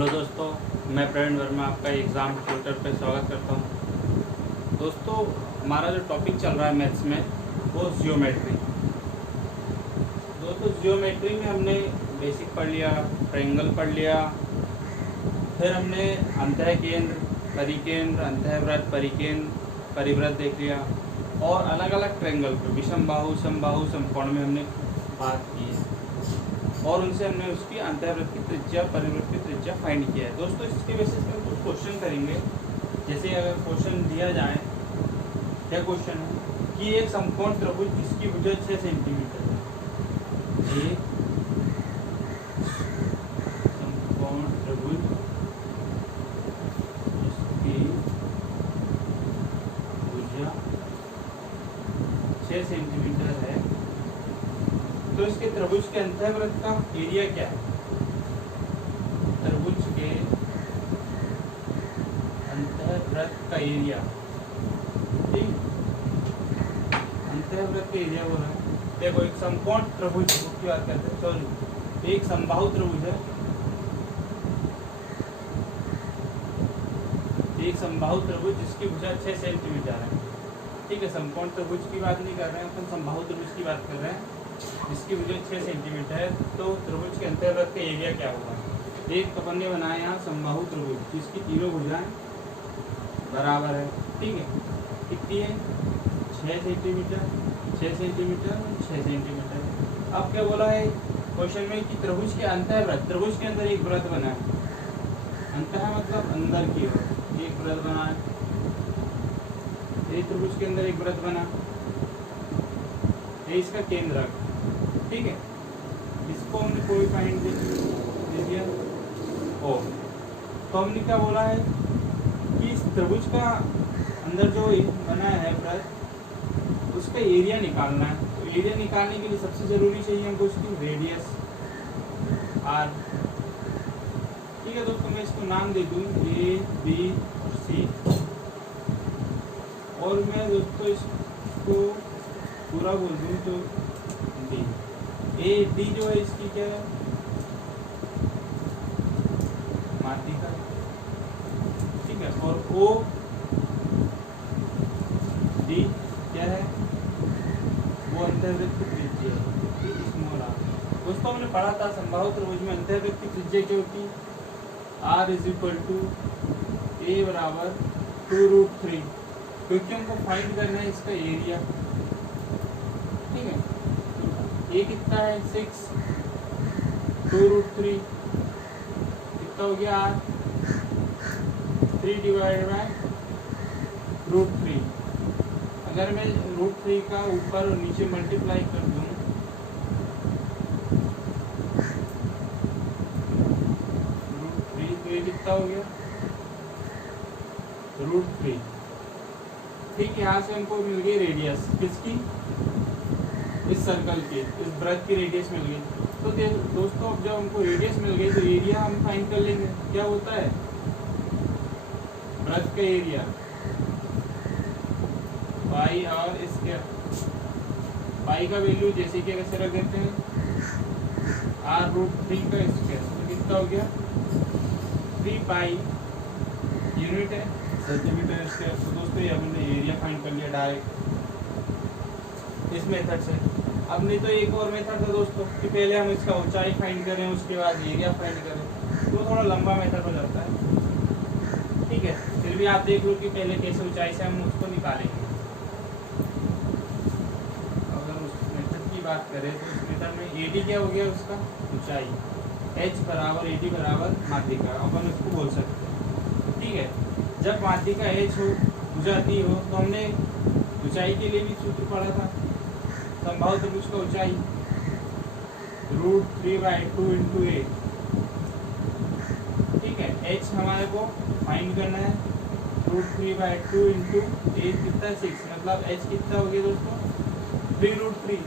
Hello दोस्तों, मैं प्रवीण वर्मा आपका एग्ज़ाम ट्यूटर पे स्वागत करता हूँ। दोस्तों, हमारा जो टॉपिक चल रहा है मैथ्स में वो जियोमेट्री। दोस्तों, जियोमेट्री में हमने बेसिक पढ़ लिया, ट्रायंगल पढ़ लिया, फिर हमने अंतःकेंद्र, परिकेंद्र, अंतःवृत्त, परिकेंद्र, परिवृत्त देख लिया और अलग अलग ट्रायंगल पे विषमबाहु, समबाहु, समकोण में हमने बात की है और उनसे हमने उसकी अंतःवृत्त की त्रिज्या, परिवृत्त की त्रिज्या फाइंड किया है। दोस्तों, इसके बेसिस पे कुछ क्वेश्चन करेंगे। जैसे अगर क्वेश्चन दिया जाए, क्या क्वेश्चन है कि एक समकोण त्रिभुज जिसकी भुजा 6 सेंटीमीटर है, एक समकोण त्रिभुज जिसकी भुजा 6 सेंटीमीटर है, तो इसके त्रिभुज के अंतःवृत्त का एरिया क्या है? त्रिभुज के अंतःवृत्त का एरिया, ठीक, अंतःवृत्त का एरिया बोल रहा है। देखो, एक समकोण त्रिभुज की बात करते हैं, सॉरी, एक समबाहु त्रिभुज है, एक समबाहु त्रिभुज जिसकी भुजा 6 सेंटीमीटर है, ठीक है। समकोण त्रिभुज की बात नहीं कर रहे हैं अपन, समबाहु त्रिभुज की बात कर रहे हैं जिसकी भुजा 6 सेंटीमीटर है। तो त्रिभुज के अंतर्वृत्त का एरिया क्या होगा? एक तो अपन ने बनाया यहाँ समबाहु त्रिभुज जिसकी तीनों भुजाएं बराबर है, ठीक है। कितनी है? 6 सेंटीमीटर, 6 सेंटीमीटर, 6 सेंटीमीटर। अब क्या बोला है क्वेश्चन में कि त्रिभुज के अंतर्वृत्त, त्रिभुज के अंदर एक वृत्त बना है, अंतः मतलब अंदर की ओर एक वृत्त बना है, ये त्रिभुज के अंदर एक वृत्त बना, ये इसका केंद्र, ठीक है। इसको हमने कोई पॉइंट दे दिया ओ, तो हमने क्या बोला है कि इस त्रिभुज का अंदर जो बना है वृत्त, उसका एरिया निकालना है। तो एरिया निकालने के लिए सबसे जरूरी चाहिए हमको उसकी रेडियस आर, ठीक है दोस्तों। मैं इसको नाम दे दूँ ए, बी और सी, और मैं दोस्तों इसको पूरा बोल दूँ तो डी। ए डी जो है इसकी क्या है? माध्यिका, ठीक है। और ओ डी क्या है? वो अंतःवृत्त की त्रिज्या, स्मॉल आर। दोस्तों, हमने पढ़ा था समबाहु त्रिभुज में अंतःवृत्त की त्रिज्या क्या होती? आर इज इक्वल टू ए बराबर 2√3, क्योंकि हमको फाइंड करना है इसका एरिया, ठीक है। ये कितना है? 6, 2√3 कितना हो गया? R 3 divided by √3। अगर मैं √3 का ऊपर और नीचे मल्टीप्लाई कर दूं, √3, तो ये कितना हो गया? √3, ठीक है। यहाँ से हमको मिल गई रेडियस किसकी? इस सर्कल की, इस वृत्त की रेडियस मिल गई। तो दोस्तों, अब जब हमको रेडियस मिल गई तो एरिया हम फाइंड कर लेंगे। क्या होता है? वृत्त का एरिया पाई और स्क्वायर। पाई का वैल्यू जैसे कि कैसे रख देते हैं, r√3 का स्क्वायर, तो कितना हो गया? 3 पाई, यूनिट है सेंटीमीटर स्क्वायर। तो दोस्तों, ये हमने एरिया फाइंड कर लिया डायरेक्ट इस मेथड से। अब नहीं तो एक और मेथड था दोस्तों कि पहले हम इसका ऊंचाई फाइंड करें, उसके बाद एरिया फाइंड करें, तो थोड़ा लंबा मेथड हो जाता है, ठीक है। फिर भी आप देख लो कि पहले कैसे ऊंचाई से हम उसको निकालेंगे। अगर उस मेथड की बात करें तो उस मेथड में एडी क्या हो गया? उसका ऊंचाई, एच बराबर एडी बराबर माध्यिका, अपन उसको बोल सकते हैं, ठीक है। जब माध्यिका एच हो जाती हो तो हमने ऊंचाई के लिए भी सूत्र पढ़ा था, समबाहु त्रिभुज का ऊंचाई √3/2 × a, ठीक है। h हमारे को फाइंड करना है, √3/2 × a कितना? 6, मतलब h कितना हो गया दोस्तों? 3√3।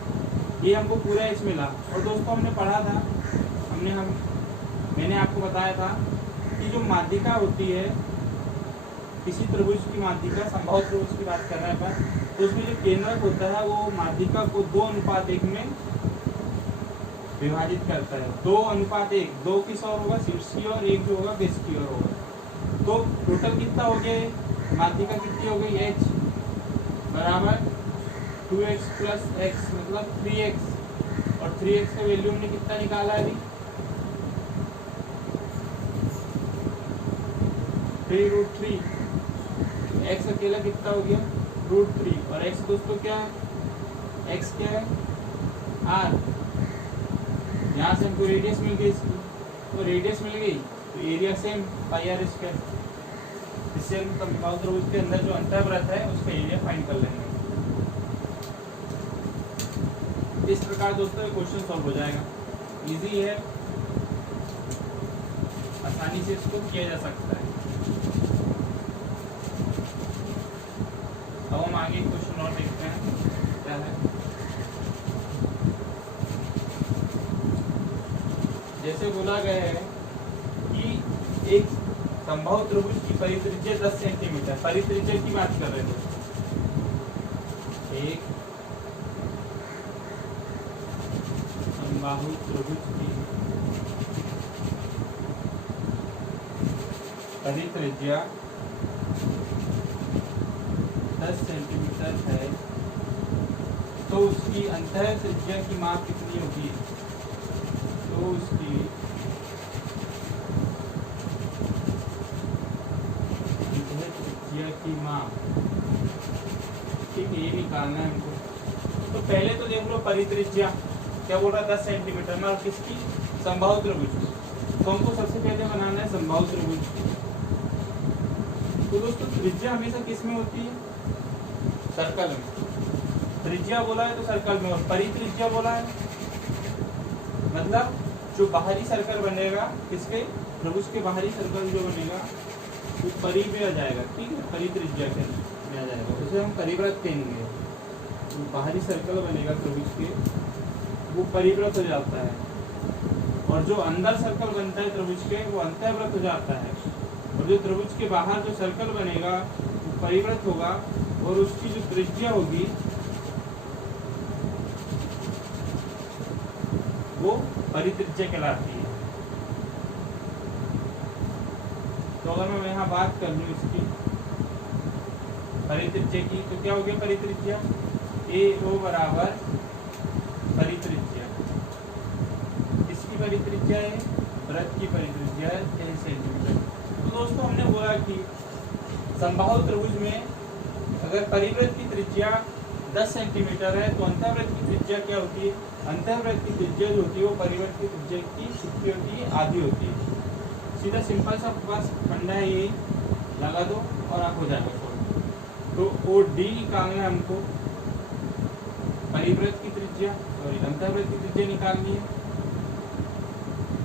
ये हमको पूरा h मिला। और दोस्तों, हमने पढ़ा था, मैंने आपको बताया था कि जो माध्यिका होती है किसी त्रिभुज की माध्यिका, समबाहु त्रिभुज की बात कर रहे हैं अपन, तो उसमें जो केंद्रक होता है वो माध्यिका को 2:1 में विभाजित करता है। 2:1, 2 किस और होगा, शीर्ष की ओर, 1 जो होगा बेस की ओर होगा। तो टोटल कितना हो गया, माध्यिका कितनी हो गई, h बराबर 2x प्लस x मतलब 3x, और 3x का वैल्यू हमने कितना निकाला है अभी, 3√3। x अकेला कितना हो गया, √3, और x दोस्तों क्या है, x क्या है, r। यहाँ से हमको रेडियस मिल गई इसकी, तो रेडियस मिल गई तो एरिया सेम πr²। इससे हम समबाहु त्रिभुज के अंदर जो अंतःव्रत है उसका एरिया फाइंड कर लेंगे। इस प्रकार दोस्तों ये क्वेश्चन सॉल्व हो जाएगा, इजी है, आसानी से इसको किया जा सकता है। अब हम आगे क्वेश्चन और देखते हैं क्या है। जैसे बोला गया है कि एक समबाहु त्रिभुज की परित्रिज्या 10 सेंटीमीटर, परित्रिज्या की बात कर रहे हैं दोस्तों। एक समबाहु त्रिभुज की परित्रिज्या 10 सेंटीमीटर है, तो उसकी अंतः त्रिज्या की माप कितनी होगी, तो उसकी त्रिज्या की माप, ठीक है, ये निकालना है हमको। तो पहले तो देख लो परित्रिज्या क्या बोल रहा है, 10 सेंटीमीटर में, और किसकी, समबाहु त्रिभुज। तो हमको सबसे पहले बनाना है समबाहु त्रिभुज। तो दोस्तों त्रिज्या हमेशा किस में होती है, सर्कल में। त्रिज्या बोला है तो सर्कल में, और परित्रिज्या बोला है मतलब जो बाहरी सर्कल बनेगा, किसके, त्रिभुज के बाहरी सर्कल जो बनेगा वो परि में आ जाएगा, ठीक है, परित्रिज्या के में आ जाएगा, उसे हम परिव्रत कहेंगे। जो बाहरी सर्कल बनेगा त्रिभुज के वो परिव्रत हो जाता है, और जो अंदर सर्कल बनता है त्रिभुज के वो अंतःव्रत हो जाता है, और जो त्रिभुज के बाहर जो सर्कल बनेगा वो परिव्रत होगा, और उसकी जो त्रिज्या होगी वो परित्रिज्या कहलाती है। तो अगर मैं यहाँ बात कर लूँ इसकी परित्रिज्या की, तो क्या हो गया परित्रिज्या, AO बराबर परित्रिज्या, इसकी परित्रिज्या है, वृत्त की परित्रिज्या है 10 सेंटीमीटर। तो दोस्तों हमने बोला कि समबाहु त्रिभुज में अगर परिवृत्त की त्रिज्या 10 सेंटीमीटर है तो अंतःवृत्त की त्रिज्या क्या होती है, अंतःवृत्त की त्रिज्या जो होती है वो परिवृत्त की त्रिज्या की कितनी होती है, आधी होती है। सीधा सिंपल सा बस फंडा है, ये लगा दो और आप हो जाएगा सॉल्व। तो OD निकालना है हमको, परिवृत्त की त्रिज्या, सॉरी अंतःवृत्त की त्रिज्या निकालनी है।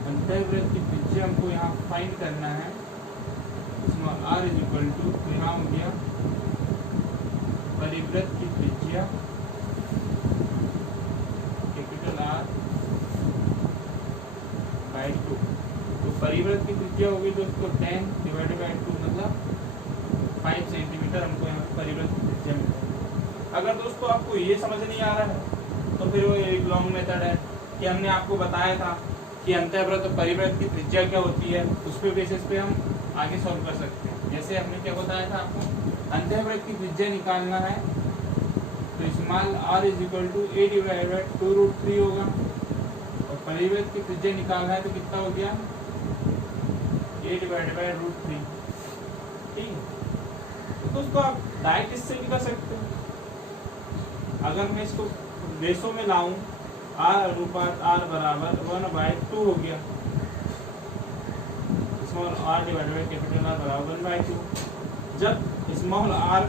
अंतःवृत्त की त्रिज्या हमको यहाँ फाइंड करना है, small r is equal to, तो यहाँ हो गया परिवृत्त की त्रिज्या कैपिटल R बाई 2। तो परिवृत्त की त्रिज्या होगी दोस्तों 10 डिवाइडेड बाई 2 मतलब 5 सेंटीमीटर हमको यहाँ पे परिवृत्त की त्रिज्या मिलता है। अगर दोस्तों आपको ये समझ नहीं आ रहा है तो फिर वो एक लॉन्ग मेथड है कि हमने आपको बताया था कि अंतःवृत्त और परिवृत्त की त्रिज्या क्या होती है, उस पे बेसिस पे हम आगे सॉल्व कर सकते हैं। जैसे हमने क्या बताया था आपको, अंतःवृत्त की त्रिज्या निकालना है तो small r is equal to A divided by 2√3 होगा, और परिवृत्त की त्रिज्या निकालना है तो कितना हो गया, A डिवाइडेड बाई √3, ठीक है। तो दोस्तों आप डायरेक्ट इससे भी कर सकते हो। अगर मैं इसको रेशो में लाऊं, r अनुपात r बराबर 1/2 हो गया, small r divided by capital R बराबर 1/2। जब स्मॉल r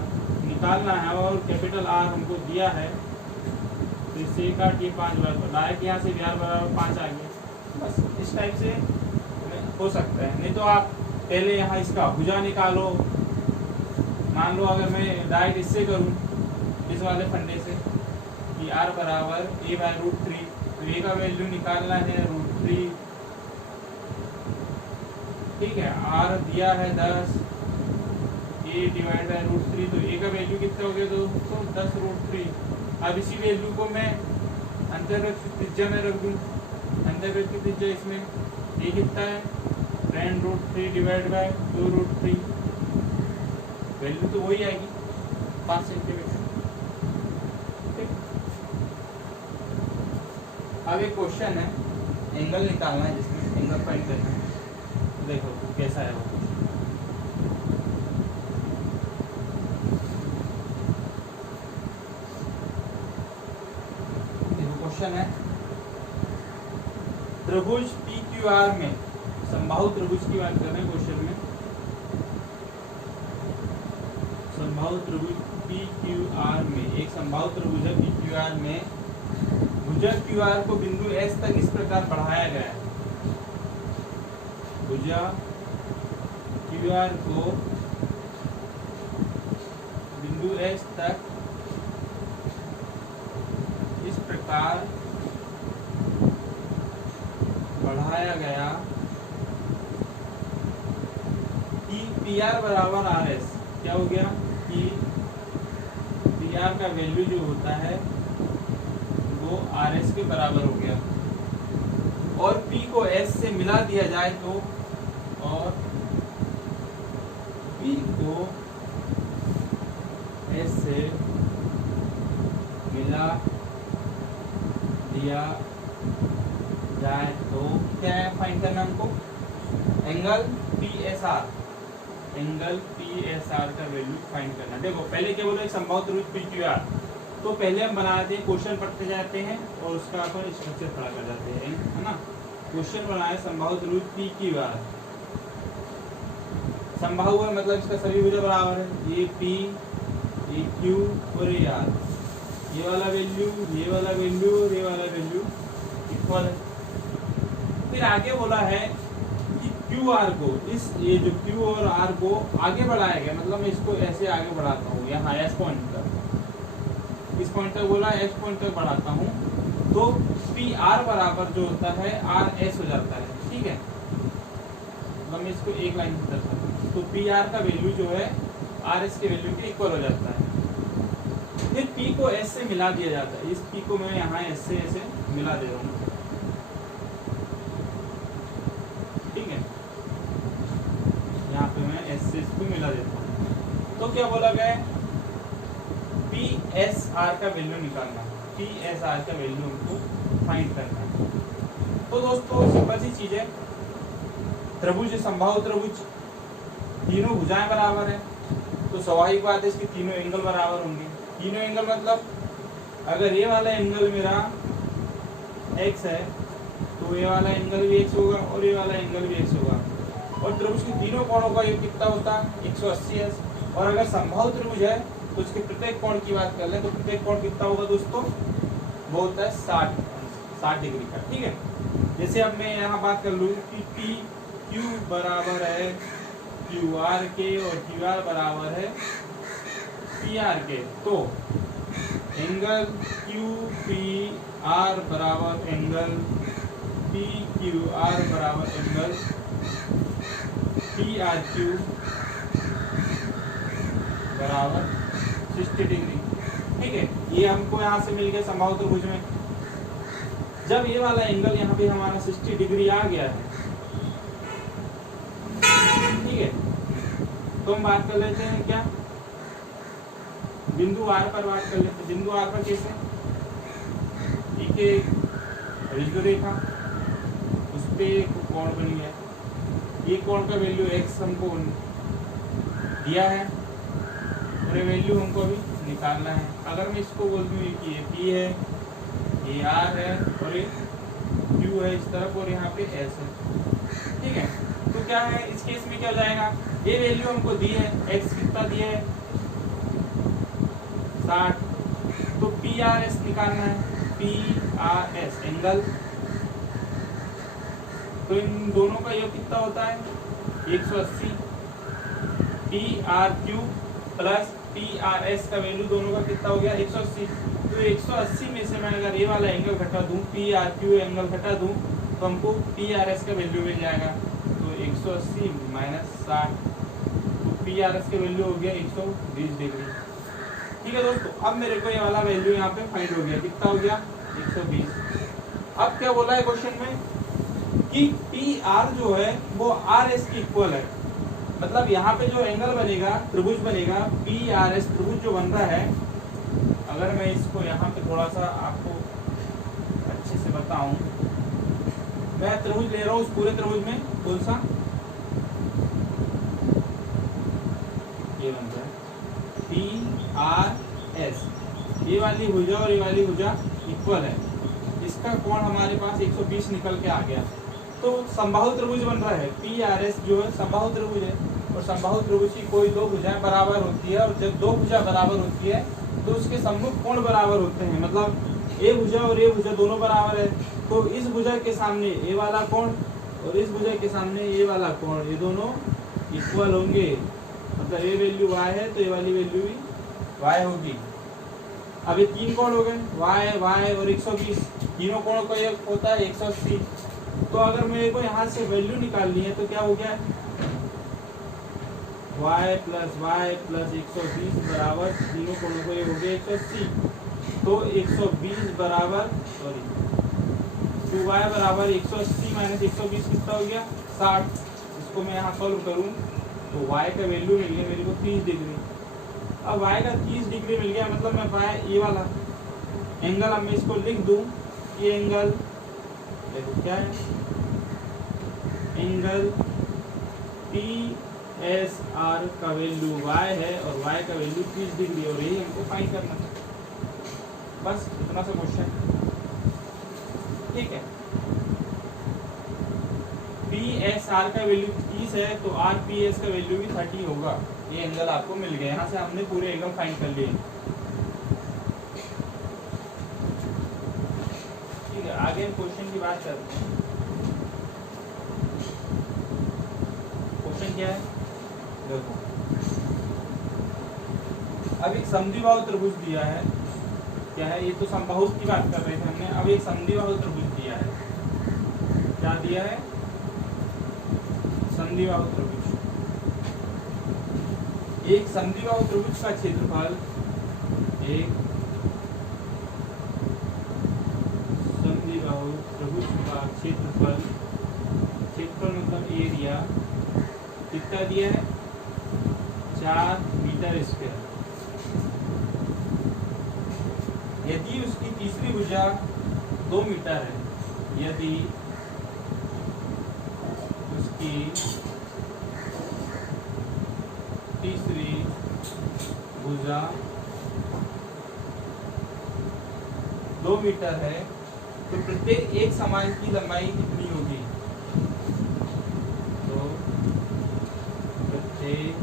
निकालना है और कैपिटल R हमको दिया है तो इससे काटिए 5 बार, डायरेक्ट यहाँ से भी r बराबर 5 आ गया। बस इस टाइप से हो सकता है, नहीं तो आप पहले यहाँ इसका भुजा निकालो। मान लो अगर मैं डायरेक्ट इससे करूँ, इस वाले फंडे से कि r बराबर A/√3, तो A का वैल्यू निकालना है √3, ठीक है। R दिया है 10, A डिवाइड बाई √3, तो A का वैल्यू कितना हो गया दोस्तों 10√3। अब इसी वैल्यू को मैं अंतःवृत्त की त्रिज्या में रख दूँ, अंतर्वृत्त की त्रिज्या इसमें ये कितना है 10√3 डिवाइड बाय 2√3, वैल्यू तो वही आएगी 5 सेंटीमीटर। ठीक, अब एक क्वेश्चन है, एंगल निकालना है जिसमें एंगल फाइंड करना है। देखो कैसा है वो क्वेश्चन है, त्रिभुज PQR में समबाहु त्रिभुज की बात कर रहे हैं क्वेश्चन में। समबाहु त्रिभुज PQR में, एक समबाहु त्रिभुज है PQR में, भुजा QR को बिंदु S तक इस प्रकार बढ़ाया गया है। भुजा QR को बिंदु S तक इस प्रकार बढ़ाया गया कि PR बराबर RS, क्या हो गया कि PR का वैल्यू जो होता है वो RS के बराबर हो गया, और P को S से मिला दिया जाए तो, और P को S से मिला दिया जाए तो क्या है फाइंड करना हमको, एंगल PSR, एंगल PSR का वैल्यू फाइंड करना। देखो पहले क्या बोला, एक समबाहु त्रिभुज PQR, तो पहले हम बनाते हैं, क्वेश्चन पढ़ते जाते हैं और उसका अपन स्ट्रक्चर पढ़ा कर जाते हैं, है ना। क्वेश्चन बनाए समबाहु त्रिभुज PQR, समबाहु है मतलब इसका सभी भुजा बराबर है, ये P, ये Q और ये R, ये वाला वैल्यू, ये वाला वैल्यू और ये वाला वैल्यू इक्वल है। फिर आगे बोला है कि QR को, इस ये जो Q और R को आगे बढ़ाया गया, मतलब मैं इसको ऐसे आगे बढ़ाता हूँ, यहाँ S पॉइंट तक, इस पॉइंट तक बोला S पॉइंट तक बढ़ाता हूँ, तो PR बराबर जो होता है RS हो जाता है। ठीक है, मतलब मैं इसको एक लाइन से दर्शाता हूँ, तो PR का वैल्यू जो है RS के वैल्यू के इक्वल हो जाता है। फिर P को S से मिला दिया जाता है, इस P को मैं यहाँ S से ऐसे मिला दे रहा हूँ। ठीक है, यहाँ पे मैं S से इसको मिला देता हूँ। तो क्या बोला गया है, PSR का वैल्यू निकालना, PSR का वैल्यू हमको फाइंड करना है। तो दोस्तों सिंपल सी चीज है, त्रिभुज समबाहु त्रिभुज, तीनों भुजाएं बराबर है, तो स्वाभाविक बात है इसके तीनों एंगल बराबर होंगे। तीनों एंगल मतलब अगर ये वाला एंगल मेरा x है तो ये वाला एंगल भी x होगा और ये वाला एंगल भी x होगा, और त्रिभुज के तीनों कोणों का योग कितना होता है 180 है। और अगर समबाहु त्रिभुज है तो उसके प्रत्येक कोण की बात कर लें तो प्रत्येक कोण कितना होगा दोस्तों, वो होता है 60 डिग्री का। ठीक है, जैसे अब मैं यहाँ बात कर लूँ कि PQ बराबर है QR के और QR बराबर है PR के, तो एंगल QPR बराबर एंगल PQR बराबर एंगल PRQ बराबर 60 डिग्री। ठीक है, ये हमको यहाँ से मिल गया समबाहु त्रिभुज में। जब ये वाला एंगल यहाँ पे हमारा 60 डिग्री आ गया है, ठीक है, तो हम बात कर लेते हैं क्या, बिंदु R पर बात कर लेते हैं। बिंदु R पर कैसे, एक ऋजु रेखा, उस पे एक कोण बनी है, ये कोण का वैल्यू x हमको दिया है और ये वैल्यू हमको अभी निकालना है। अगर मैं इसको बोल दूँ कि ये P है, ये R है और ये Q है इस तरफ और यहाँ पे S है। ठीक है, तो क्या है इस केस में क्या हो जाएगा, ये वैल्यू हमको दी है, x कितना दिया है 60, तो PRS निकालना है, PRS एंगल, तो इन दोनों का योग कितना होता है 180, PRQ प्लस PRS का वैल्यू दोनों का कितना हो गया 180। तो 180 में से मैं अगर ये वाला एंगल घटा दूं, PRQ एंगल घटा दूं, तो हमको PRS का वैल्यू मिल जाएगा। तो 180 माइनस 60, तो PRS का वैल्यू हो गया 120 डिग्री। ठीक है दोस्तों, अब मेरे को ये वाला वैल्यू यहाँ पे फाइंड हो गया, कितना हो गया 120। अब क्या बोला है क्वेश्चन में कि पी आर जो है वो आर एस की इक्वल है, मतलब यहाँ पे जो एंगल बनेगा, त्रिभुज बनेगा पी आर एस, त्रिभुज जो बन रहा है, अगर मैं इसको यहाँ पे थोड़ा सा आपको अच्छे से बताऊं, मैं त्रिभुज ले रहा हूँ उस पूरे त्रिभुज में कौन सा, ये बन रहा है पी आर एस, ये वाली भुजा और ये वाली भुजा इक्वल है, इसका कोण हमारे पास 120 निकल के आ गया। तो समबाहु त्रिभुज बन रहा है, पी आर एस जो है समबाहु त्रिभुज है, और समबाहु त्रिभुज की कोई दो भुजाएं बराबर होती है, और जब दो भुजा बराबर होती है तो उसके सम्मुख कोण बराबर होते हैं, मतलब ए भुजा और ए भुजा दोनों बराबर है, तो इस भुजा के सामने ए वाला कोण और इस भुजा के सामने ये वाला कोण, ये दोनों इक्वल होंगे, मतलब ये वैल्यू y है तो ये वाली वैल्यू भी y होगी। अब ये तीन कोण हो गए, y और 120, तीनों कोण को एक होता है 180। तो अगर मेरे को यहाँ से वैल्यू निकालनी है तो क्या हो गया, y प्लस 120 बराबर, तीनों कोणों को ये हो गया 180, तो 120 बराबर, सॉरी 2y बराबर 180 माइनस 120 कितना हो गया 60। इसको मैं यहाँ सॉल्व करूँ तो y का वैल्यू मिल गया मेरे को 30 डिग्री। अब y का 30 डिग्री मिल गया, मतलब मैं y ये वाला एंगल, अब मैं इसको लिख दूँ, ये एंगल देखो क्या है, एंगल पी एस आर का वैल्यू y है और y का वैल्यू 30 डिग्री, और यही हमको फाइंड करना है, बस इतना सा क्वेश्चन, ठीक है। पी एस आर का वैल्यू 30 है तो आर पी एस का वैल्यू भी 30 होगा, ये एंगल आपको मिल गया, यहाँ से हमने पूरे एंगल फाइंड कर लिए। ठीक है, आगे क्वेश्चन की बात करते हैं। क्वेश्चन क्या है देखो, अब एक समद्विबाहु त्रिभुज दिया है, क्या है ये तो समबाहु की बात कर रहे थे हमने, अब एक समद्विबाहु त्रिभुज दिया है, क्या दिया है, समद्विबाहु त्रिभुज। एक समद्विबाहु त्रिभुज का क्षेत्रफल, एक समद्विबाहु त्रिभुज का क्षेत्रफल, क्षेत्रफल मतलब एरिया कितना दिया है 4 मीटर स्क्वायर। यदि उसकी तीसरी भुजा 2 मीटर है, यदि उसकी तीसरी भुजा 2 मीटर है तो प्रत्येक एक समान की लंबाई कितनी होगी, तो प्रत्येक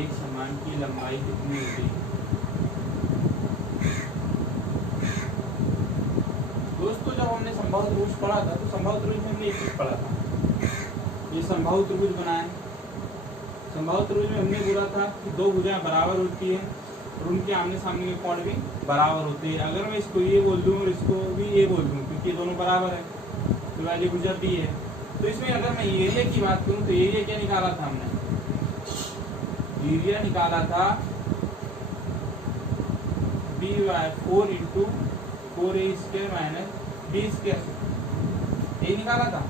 एक समान की लंबाई कितनी होगी। दोस्तों जब हमने समबाहु त्रिभुज पढ़ा था तो समबाहु त्रिभुज में हमने एक चीज पढ़ा था, ये समबाहु त्रिभुज बनाए, समबाहु त्रिभुज में हमने बोला था कि दो भुजाएं बराबर होती है और उनके आमने सामने के कोण भी बराबर होते हैं। अगर मैं इसको ये बोल दूं और इसको भी ये बोल दूं क्योंकि ये दोनों बराबर है, तो वाली भुजा बी है, तो इसमें अगर मैं एरिया की बात करूं तो एरिया क्या निकाला था हमने, एरिया निकाला था b by 4 into 4a square minus b square, ये निकाला था,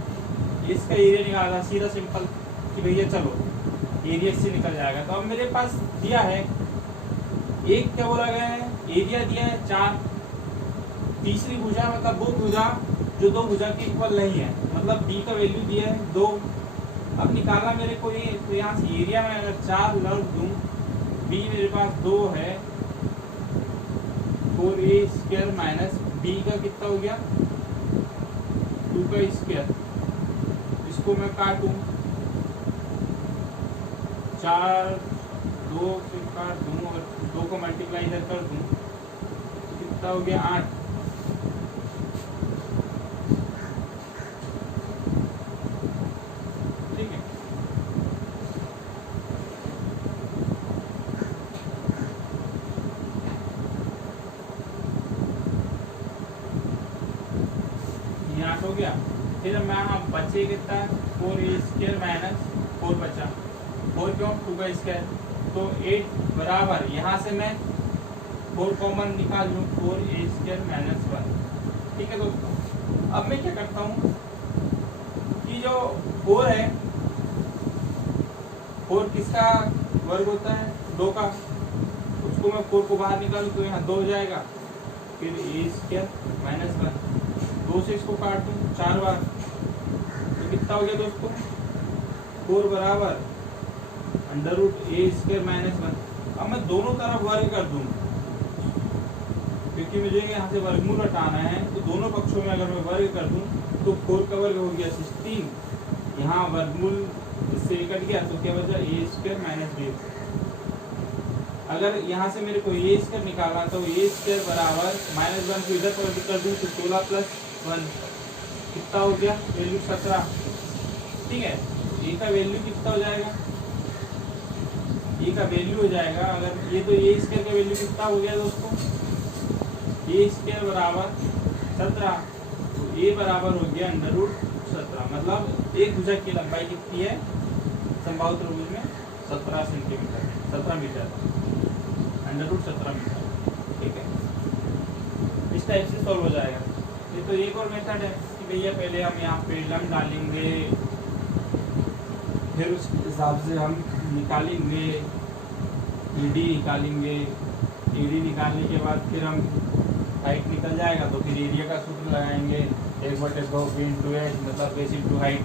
इसका एरिया निकाला था सीधा सिंपल कि भैया चलो एरिया इससे निकल जाएगा। तो अब मेरे पास दिया है एक, क्या बोला गया है, एरिया दिया है 4, तीसरी भुजा मतलब वो भुजा जो दो भुजा के इक्वल नहीं है, मतलब बी का वैल्यू दिया है 2। अब निकालना मेरे को ये, तो यहाँ से एरिया में अगर 4 लग दूं, बी मेरे पास 2 है, 4a स्क्वायर माइनस बी का कितना हो गया 2 का स्क्वायर, इसको मैं काटूं 4 2 से काट दूं और 2 को मल्टीप्लाई इधर कर दूं तो कितना हो गया 8। ठीक है, ये 8 हो गया। फिर मैं यहाँ बचे कितना 4a स्क्वायर माइनस 4 बचा, 4 क्यों 2 का स्क्वायर, तो 8 बराबर, यहाँ से मैं 4 कॉमन निकाल लूँ, 4a स्क्वायर माइनस 1, ठीक है दोस्तों। अब मैं क्या करता हूँ कि जो 4 है, 4 किसका वर्ग होता है? 2 का। उसको मैं 4 को बाहर निकालूँ तो यहाँ 2 हो जाएगा, फिर ए स्क्वायर माइनस 1, 2 से इसको काट दूँ 4 बार, तो कितना हो गया दोस्तों? 4 बराबर अंडर रूट ए स्क्वायर माइनस 1। अब मैं दोनों तरफ वर्ग कर दूंगा, क्योंकि मुझे यहाँ से वर्गमूल हटाना है, तो दोनों पक्षों में अगर मैं वर्ग कर दूं तो 4 का वर्ग हो गया 16, यहाँ वर्गमूल इससे कट गया तो क्या बचा? ए स्क्वायर माइनस बी। अगर यहाँ से मेरे को ए स्क्वायर निकालना तो ए स्क्वायर बराबर माइनस 1 को इधर पर कर दूँ तो 16 प्लस 1 कितना हो गया? वैल्यू 17। ठीक है, ए का वैल्यू कितना हो जाएगा? ए का वैल्यू हो जाएगा, अगर ये तो ए स्क्वायर का वैल्यू कितना हो गया दोस्तों? ए स्क्वायर बराबर 17, तो ए बराबर हो गया अंडर रूट 17। मतलब एक भुजा की लंबाई कितनी है समबाहु त्रिभुज में? 17 centimetre, 17 metre, under root 17 metre. ठीक है, इस टाइप से सॉल्व हो जाएगा। ये तो एक और मेथड है कि भैया पहले हम यहाँ पे लंब डालेंगे, फिर उस हिसाब से हम निकालेंगे ईडी निकालेंगे, ईडी निकालने के बाद फिर हम हाइट निकल जाएगा तो फिर एरिया का सूत्र लगाएंगे 1/2 इंटू एच, मतलब बेस इंटू हाइट।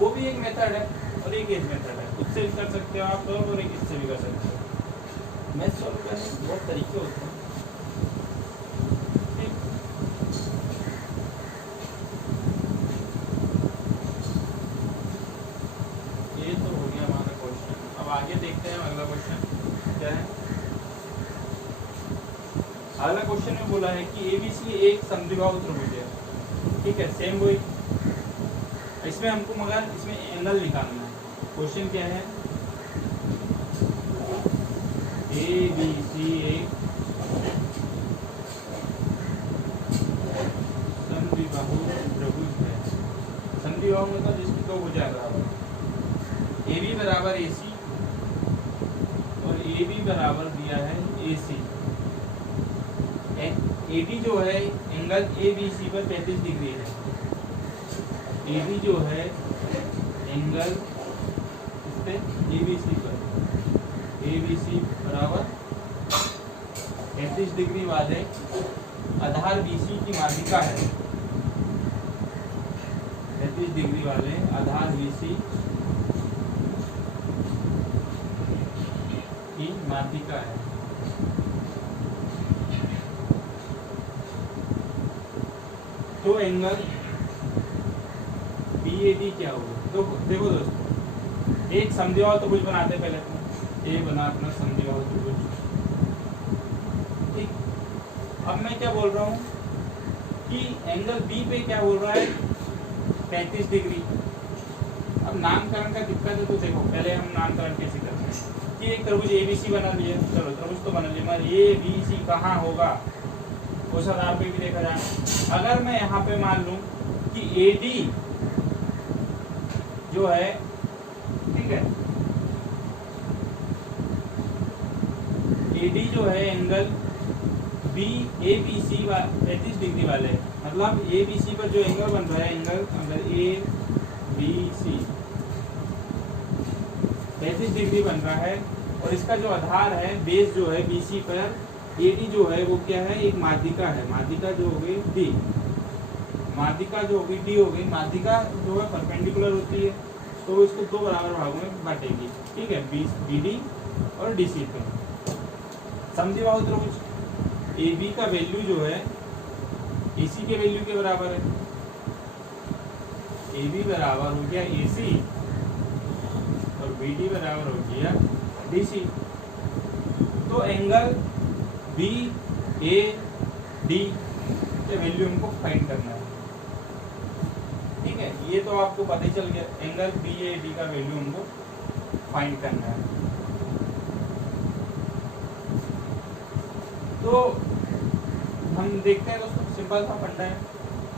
वो भी एक मेथड है और एक मेथड है, उससे भी कर सकते हो आप लोग और एक इससे भी कर सकते हो। मैथ सॉल्व करने के बहुत तरीके होते हैं। ये तो हो गया हमारा क्वेश्चन। अब आगे देखते हैं अगला क्वेश्चन क्या है। अगला क्वेश्चन में बोला है कि एबीसी एक समद्विबाहु त्रिभुज है। ठीक है, सेम वही, इसमें हमको मगर इसमें एंगल निकालना है। क्वेश्चन क्या है? एबीसी एक समद्विबाहु त्रिभुज है। समद्विबाहु मतलब जिसकी दो भुजाएं बराबर, AB बराबर AC और AB बराबर दिया है AC। AD जो है एंगल ABC पर 35 डिग्री है। AD जो है एंगल इस पे ABC पर, ABC बराबर 35 डिग्री वाले आधार BC की माध्यिका है। 35 डिग्री वाले आधार BC की माध्यिका है। तो एंगल BAD क्या होगा? तो देखो दोस्तों, एक समद्विबाहु त्रिभुज बनाते हैं पहले तो। ये बना अपना समद्विबाहु त्रिभुज। ठीक, अब मैं क्या बोल रहा हूँ कि एंगल B पे क्या बोल रहा है? 35 डिग्री। अब नामकरण का दिक्कत है, तो देखो पहले हम नामकरण कैसे करते हैं कि एक त्रिभुज ABC बना लिया, चलो त्रिभुज तो बना लिया, मगर ABC कहाँ होगा उस आधार पे भी देखा जाए। अगर मैं यहाँ पे मान लूँ कि AD जो है, ठीक है, AD जो है एंगल ABC 35 डिग्री वाले, मतलब ABC पर जो एंगल बन रहा है, एंगल अगर ABC 35 डिग्री बन रहा है और इसका जो आधार है बेस जो है BC पर, AD जो है वो क्या है? एक माध्यिका है। माध्यिका जो हो गई D, माध्यिका जो होगी D हो गई। माध्यिका जो है परपेंडिकुलर होती है, तो इसको दो बराबर भागों में बांटेगी। ठीक है, BD और DC पे। समद्विबाहु त्रिभुज AB का वैल्यू जो है AC के वैल्यू के बराबर है। AB बराबर हो गया AC और BD बराबर हो गया DC। तो एंगल BAD के वैल्यू हमको फाइंड करना है। ठीक है, ये तो आपको पता ही चल गया, एंगल BAD का वैल्यू हमको फाइंड करना है। तो हम देखते हैं दोस्तों, सिंपल सा फंडा है,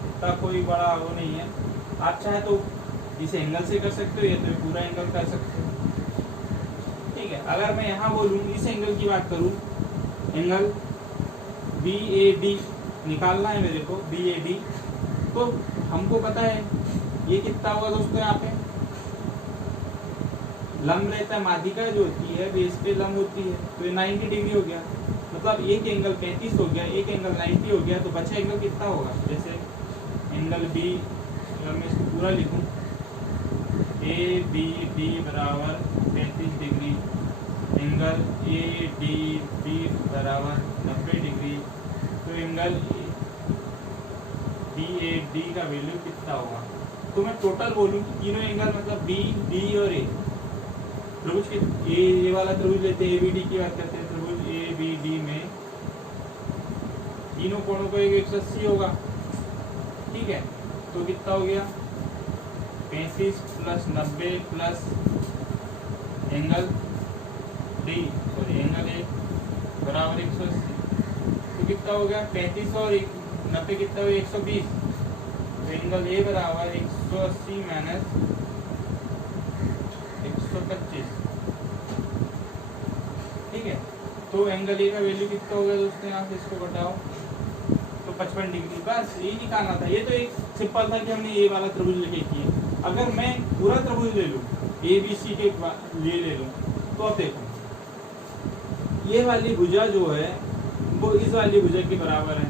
इसका कोई बड़ा वो नहीं है। आप चाहे तो इस एंगल से कर सकते हो या तो पूरा एंगल कर सकते हो। ठीक है, अगर मैं यहाँ बोलूँ इस एंगल की बात करूँ, एंगल BAD निकालना है मेरे को BAD। तो हमको पता है ये कितना होगा दोस्तों, यहाँ पे लंब रहता है, माध्यिका जो होती है बेस पे लंब होती है, तो ये 90 डिग्री हो गया, मतलब एक एंगल 35 हो गया, एक एंगल 90 हो गया, तो बचा एंगल कितना होगा, जैसे एंगल B, अगर मैं इसको पूरा लिखूं ABD बराबर 35 डिग्री, एंगल ADB बराबर 90 डिग्री, तो एंगल BAD का वैल्यू कितना होगा। तो मैं टोटल बोलूँ कि तीनों एंगल मतलब B, D और A, त्रिभुज के ये वाला त्रिभुज लेते हैं, ABD की बात करते हैं, त्रिभुज ABD में तीनों कोणों को 180 होगा, ठीक है। तो कितना हो गया 35 प्लस 90 प्लस एंगल D और एंगल A बराबर 180, तो कितना हो गया 35 और 90 कितना हो 120, तो एंगल A बराबर 180 माइनस 125, ठीक है। तो एंगल A का वैल्यू कितना होगा दोस्तों, यहाँ से इसको घटाओ तो 55 डिग्री, बस यही निकालना था। ये तो एक सिंपल था कि हमने ये वाला त्रिभुज लेके किए। अगर मैं पूरा त्रिभुज ले लूँ ABC के लिए ले लूँ, तो अब देखो ये वाली भुजा जो है वो इस वाली भुजा के बराबर है,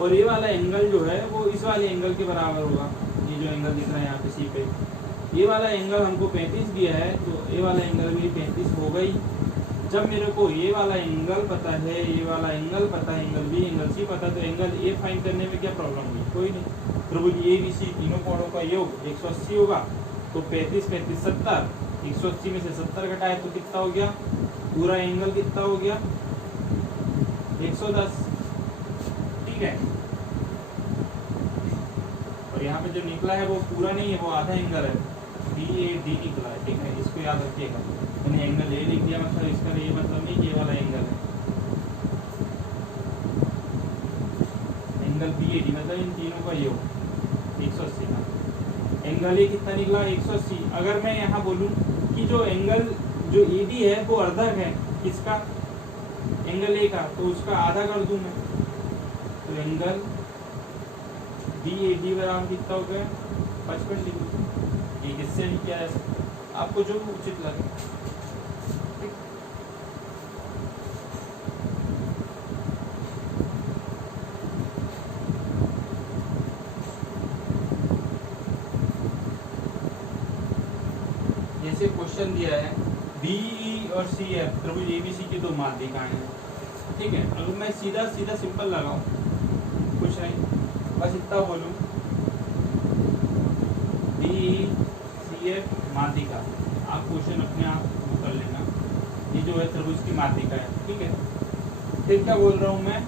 और ये वाला एंगल जो है वो इस वाले एंगल के बराबर होगा। ये जो एंगल दिख रहा है यहाँ पे C पे, ये वाला एंगल हमको 35 दिया है, तो ये वाला एंगल भी 35 हो गई। जब मेरे को ये वाला एंगल पता है, ये वाला एंगल पता है, एंगल B एंगल C पता, तो एंगल A फाइंड करने में क्या प्रॉब्लम हुई, कोई नहीं। त्रिभुज ABC तीनों कोणों का योग 180 होगा, तो 35 35 70, 180 में से 70 घटाए तो कितना हो गया, पूरा एंगल कितना हो गया 110, ठीक है। और यहाँ पे जो निकला है वो पूरा नहीं है, वो आधा एंगल है, BAD निकला है, ठीक है। इसको याद रखिएगा, मैंने एंगल A लिख दिया, मतलब इसका ये मतलब नहीं कि ये वाला एंगल है, एंगल BAD मतलब इन तीनों का योग 180 का, एंगल A कितना निकला 180। अगर मैं यहाँ बोलूँ कि जो एंगल जो AD है वो अर्धक है किसका, एंगल A का, तो उसका आधा कर दूं मैं, तो एंगल BAD बराबर कितना हो गया 55 डिग्री। ये किससे नहीं किया है, आपको जो उचित लगे। जैसे क्वेश्चन दिया है BE और CF त्रिभुज ABC की दो माध्यिकाएं हैं, ठीक है। अगर मैं सीधा सीधा सिंपल लगाऊं, कुछ नहीं, बस इतना बोलूं BE CF माध्यिका, आप क्वेश्चन अपने आप कर लेना, ये जो है त्रिभुज की माध्यिका है, ठीक है। फिर क्या बोल रहा हूं मैं,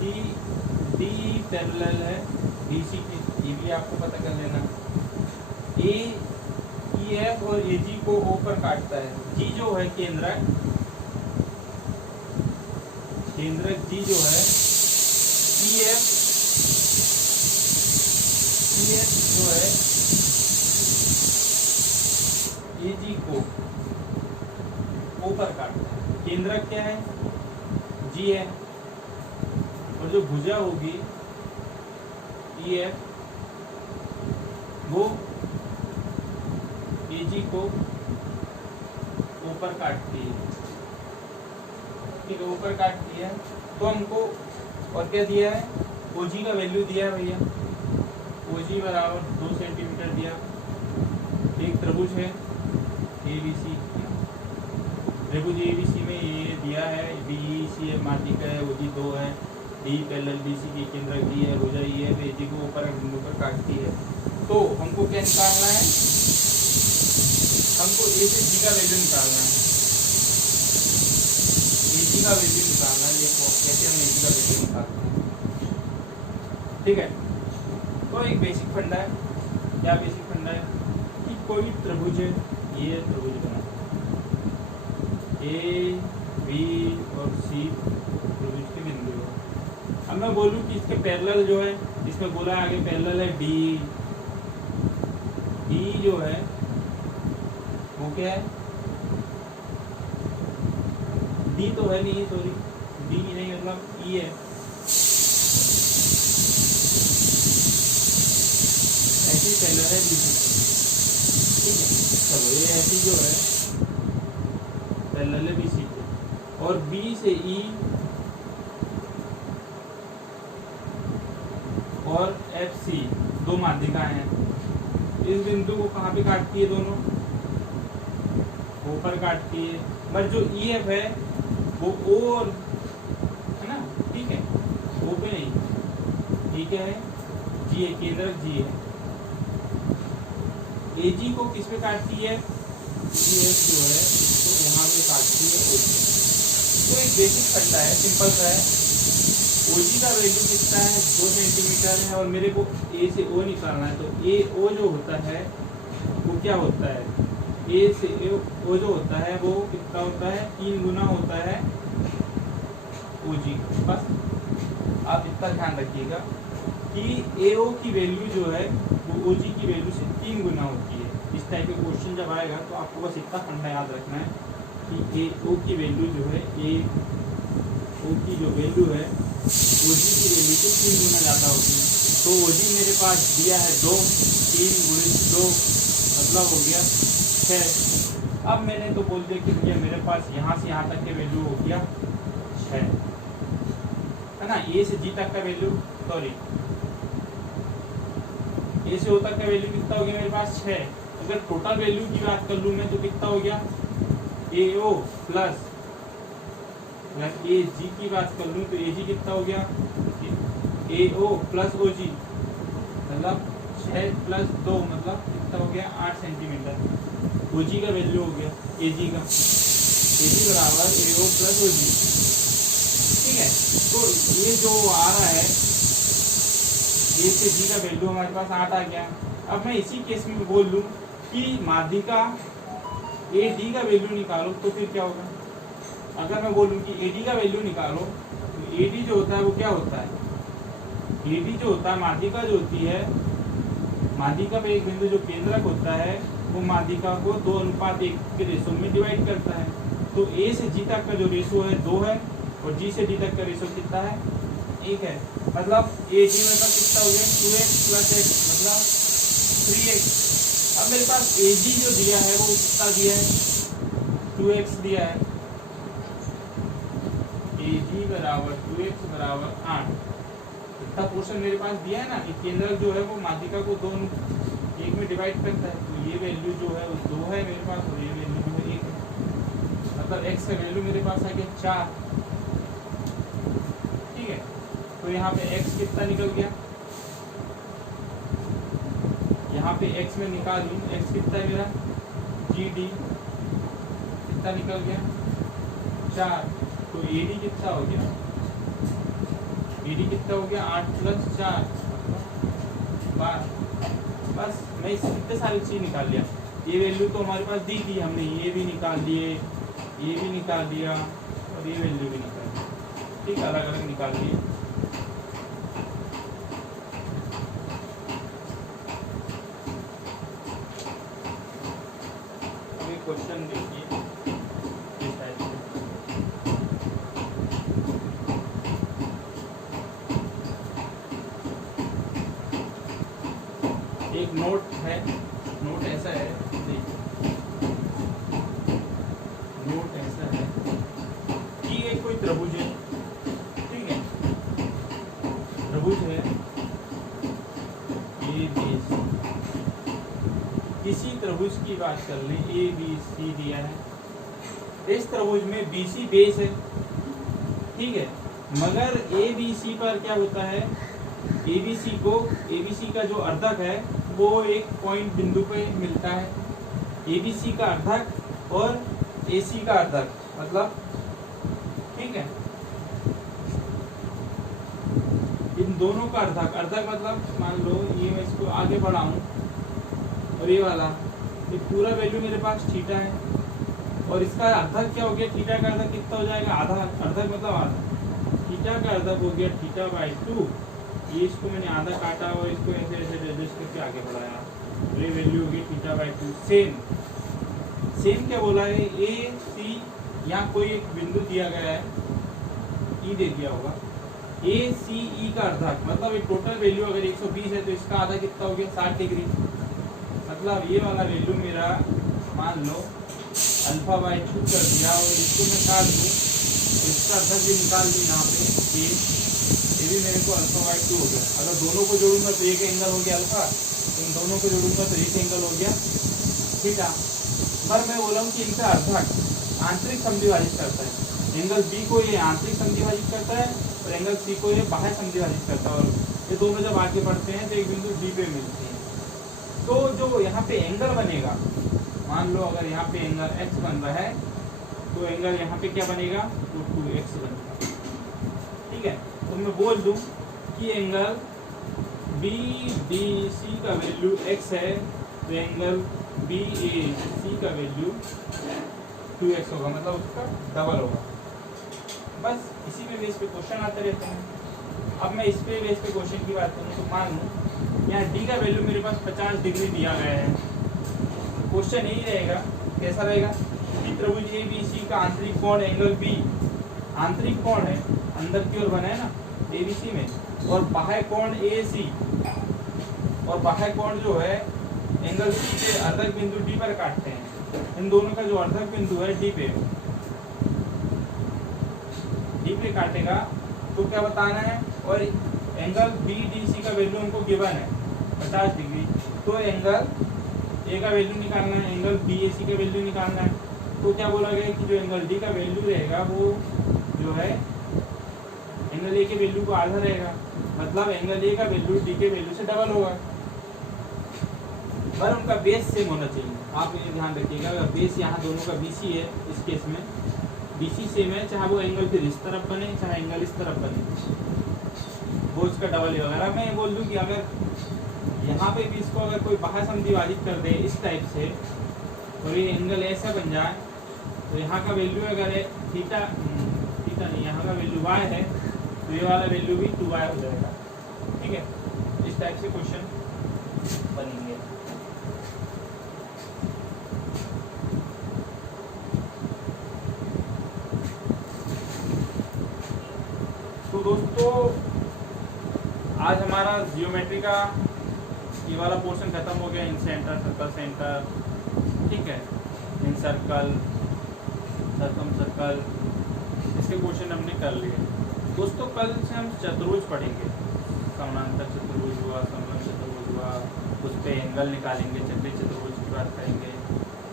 D पैरेलल है BC की, ये भी आपको पता कर लेना। EF और AG को O पर काटता है, G जो है केंद्रक G जो है EF जो है AG को O पर काटता है, केंद्रक क्या है G है, और जो भुजा होगी EF वो AG को ऊपर काटती है, ठीक है, ऊपर काटती है। तो हमको और क्या दिया है, OG का वैल्यू दिया है भैया, OG बराबर 2 सेंटीमीटर दिया। एक त्रिभुज है ABC, त्रिभुज ABC में ये दिया है, BEC माध्यिका है, OG 2 है, D पैरेलल BC की केंद्रक D है, भुजा E है, AG को ऊपर बिंदु पर काटती है। तो हमको क्या निकालना है, हमको A से G का वैल्यू निकालना है, AG का वैल्यू निकालना है। देखो कैसे हम AG का वैल्यू निकालते हैं, ठीक है। तो एक बेसिक फंडा है, क्या बेसिक फंडा है कि कोई त्रिभुज है, ये त्रिभुज बना A B और C त्रिभुज के बिंदु है। अब मैं बोलूँ कि इसके पैरेलल जो है, इसमें बोला आगे पैरेलल है D जो है वो क्या है, D तो है नहीं, सॉरी, डी नहीं मतलब ई है, ऐसी पैरेलल है बी सी। ठीक है, चलो ये ऐसी जो है पैरेलल है बी सी पे, और बी से ई और एफ सी दो माध्यिकाएं हैं। इस बिंदु को कहाँ पे काटती है, दोनों ऊपर काटती है, बट जो ई एफ है वो ओ और है ना, ठीक है, ओ पे नहीं, ठीक है, जी है, केंद्रक जी है। ए जी को किस पे काटती है, ई एफ जो है इसको यहाँ पे काटती है ओ पे। तो एक बेसिक फंडा है, सिंपल सा है। ओ जी का वैल्यू कितना है, 2 सेंटीमीटर है, और मेरे को ए से ओ निकालना है। तो ए ओ जो होता है वो क्या होता है, ए से ओ जो होता है वो कितना होता है, 3 गुना होता है ओ जी। बस आप इतना ध्यान रखिएगा कि ए ओ की वैल्यू जो है वो ओ जी की वैल्यू से 3 गुना होती है। इस टाइप के क्वेश्चन जब आएगा तो आपको बस इतना फंडा याद रखना है कि ए ओ की वैल्यू जो है, ए ओ की जो वैल्यू है ओ जी की वैल्यू से 3 गुना ज़्यादा होती है। तो ओ जी मेरे पास दिया है 2, 3 गुणित 2 मतलब हो गया 6। अब मैंने तो बोल दिया कि भैया मेरे पास यहाँ से यहाँ तक के वैल्यू हो गया 6, है ना। ए से जी तक का वैल्यू, सॉरी ए से ओ तक का वैल्यू कितना हो गया मेरे पास 6। अगर टोटल वैल्यू की बात कर लूँ मैं तो कितना हो गया, ए ओ प्लस, अगर ए जी की बात कर लूँ तो ए जी कितना हो गया, ए ओ प्लस ओ जी, मतलब 6 प्लस 2 मतलब कितना हो गया 8 सेंटीमीटर। ओ जी का वैल्यू हो गया, ए जी का, ए जी बराबर ए ओ प्लस ओ जी। ठीक है, तो ये जो आ रहा है ए से जी का वैल्यू हमारे पास 8 आ गया। अब मैं इसी केस में बोल लूँ कि माध्यिका ए डी का वैल्यू निकालो तो फिर क्या होगा। अगर मैं बोलूँ कि ए डी का वैल्यू निकालो तो ए डी जो होता है वो क्या होता है, ए डी जो होता है माध्यिका जो होती है, माध्यिका पे एक बिंदु जो केंद्रक होता है वो माध्यिका को 2:1 के रेशो में डिवाइड करता है। तो ए से जी तक का जो रेशो है 2 है, और जी से डी तक का रेशो कितना है, 1 है। मतलब ए जी मतलब कितना हो गया 2x प्लस x मतलब 3x। अब मेरे पास ए जी जो दिया है वो कितना दिया है, 2x दिया है। ए जी बराबर 2x बराबर 8, इतना पोर्शन मेरे पास दिया है ना। एक केंद्रक जो है वो माध्यिका को 2:1 में डिवाइड करता है। तो ये वैल्यू जो है वो 2 है मेरे पास, और ये वैल्यू जो है 1 है। मतलब x का वैल्यू मेरे पास आ गया 4। ठीक है, तो यहाँ पे x कितना निकल गया, यहाँ पे x में निकाल लूँ, x कितना है मेरा, जी डी कितना निकल गया 4। तो ए डी कितना हो गया, ए डी कितना हो गया 8 प्लस 4 12। बस मैं इतने सारी चीज़ निकाल लिया। ये वैल्यू तो हमारे पास दी थी, हमने ये भी निकाल लिए, ये भी निकाल दिया, और ये वैल्यू भी निकाल दी। ठीक, अलग अलग निकाल लिए। अभी क्वेश्चन देखिए इस टाइप से। एक नोट है, नोट ऐसा है, देखिए नोट ऐसा है कि ये कोई त्रिभुज है, ठीक है, त्रिभुज है ए बी सी। किसी त्रिभुज की बात कर लें, ए बी सी दिया है। इस त्रिभुज में बी सी बेस है, ठीक है, मगर ए बी सी पर क्या होता है, ए बी सी का जो अर्धक है वो एक पॉइंट बिंदु पे मिलता है। ए बी सी का अर्धक और ए सी का अर्धक मतलब, ठीक है, इन दोनों का अर्धक, अर्धक मतलब मान लो ये मैं इसको आगे बढ़ाऊं और ये वाला, ये पूरा वैल्यू मेरे पास थीटा है, और इसका अर्धक क्या हो गया, थीटा का अर्धक कितना हो जाएगा, आधा। अर्धक मतलब आधा, थीटा का अर्धक हो गया थीटा बाई 2। ये इसको मैंने आधा काटा और इसको ऐसे ऐसे एडजस्ट करके आगे बढ़ाया, तो ये वैल्यू होगी थीटा बाई 2। सेम क्या बोला है, ए सी, यहाँ कोई एक बिंदु दिया गया है, ई दे दिया होगा, ए सी ई का अर्धक, मतलब एक टोटल वैल्यू अगर 120 है तो इसका आधा कितना हो गया 60 डिग्री। मतलब ये वाला वैल्यू मेरा मान लो अल्फा बाई 2 कर दिया और इसको मैं काट दूँ तो इसका अर्धक भी निकाल दूँ यहाँ पे ये भी मेरे को अल्फा बाई 2 हो गया। अगर दोनों को जोड़ूंगा तो एक एंगल हो गया अल्फा, इन दोनों को जोड़ूंगा तो एक एंगल हो गया थीटा। पर मैं बोला हूँ कि इनका अर्धक आंतरिक समद्विभाजित करता है, एंगल बी को ये आंतरिक समद्विभाजित करता है और एंगल सी को ये बाह्य समद्विभाजित करता है, और ये दोनों जब आगे बढ़ते हैं तो एक बिंदु डी पे मिलते हैं। तो जो यहाँ पे एंगल बनेगा, मान लो अगर यहाँ पे एंगल x बन रहा है तो एंगल यहाँ पे क्या बनेगा तो 2x बनेगा, ठीक है। तो मैं बोल दूं कि एंगल BDC का वैल्यू x है तो एंगल BAC का वैल्यू 2x होगा, मतलब उसका डबल होगा। बस इसी पे बेस पे क्वेश्चन आते रहते हैं। अब मैं इस पे बेस पे क्वेश्चन की बात करूँ तो मान लूँ यहाँ d का वैल्यू मेरे पास 50 डिग्री दिया गया है। क्वेश्चन यही रहेगा, कैसा रहेगा कि त्रिभुज ABC का आंतरिक कोण एंगल B, आंतरिक कोण है अंदर की ओर बना है ना ABC में, और बाह्य कोण AC, और बाह्य कोण जो है एंगल C के अर्धक बिंदु D पर काटते हैं। इन दोनों का जो अर्धक बिंदु है D पे काटेगा तो क्या बताना है, और एंगल BDC का वैल्यू हमको गिवन है 50 डिग्री, तो एंगल ए का वैल्यू निकालना है, एंगल BAC का वैल्यू निकालना है। तो क्या बोला गया कि जो एंगल D का वैल्यू रहेगा वो जो है एंगल ए के वैल्यू को आधा रहेगा, मतलब एंगल ए का वैल्यू D के वैल्यू से डबल होगा, पर उनका बेस सेम होना चाहिए। आप ये ध्यान रखिएगा, अगर बेस यहाँ दोनों का BC है, इस केस में BC सेम है, चाहे वो एंगल फिर इस तरफ बने चाहे एंगल इस तरफ बने, वो उसका डबल है। अगर मैं ये बोल दूँ कि अगर यहाँ पे भी इसको अगर कोई बाह्य समद्विभाजित कर दे इस टाइप से और ये एंगल ऐसा बन जाए तो यहाँ का वैल्यू अगर थीटा नहीं, यहाँ का वैल्यू y है तो ये वाला वैल्यू भी 2y हो जाएगा, ठीक है। इस टाइप से क्वेश्चन बनेंगे। तो दोस्तों आज हमारा जियोमेट्री का ये वाला पोर्शन खत्म हो गया, इन सेंटर सर्कल सेंटर, ठीक है, इन सर्कल सर्कम सर्कल, इसके क्वेश्चन हमने कर लिए। दोस्तों कल से हम चतुर्भुज पढ़ेंगे, समानांतर चतुर्भुज हुआ, समलंब चतुर्भुज हुआ, उस पर एंगल निकालेंगे, चक्रीय चतुर्भुज की बात करेंगे,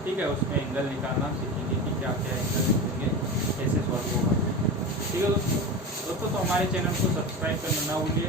ठीक है, उसमें एंगल निकालना सीखेंगे कि क्या क्या एंगल निकलेंगे, कैसे सॉल्व होगा, ठीक है दोस्तों। तो हमारे चैनल को सब्सक्राइब करना ना भूलिए।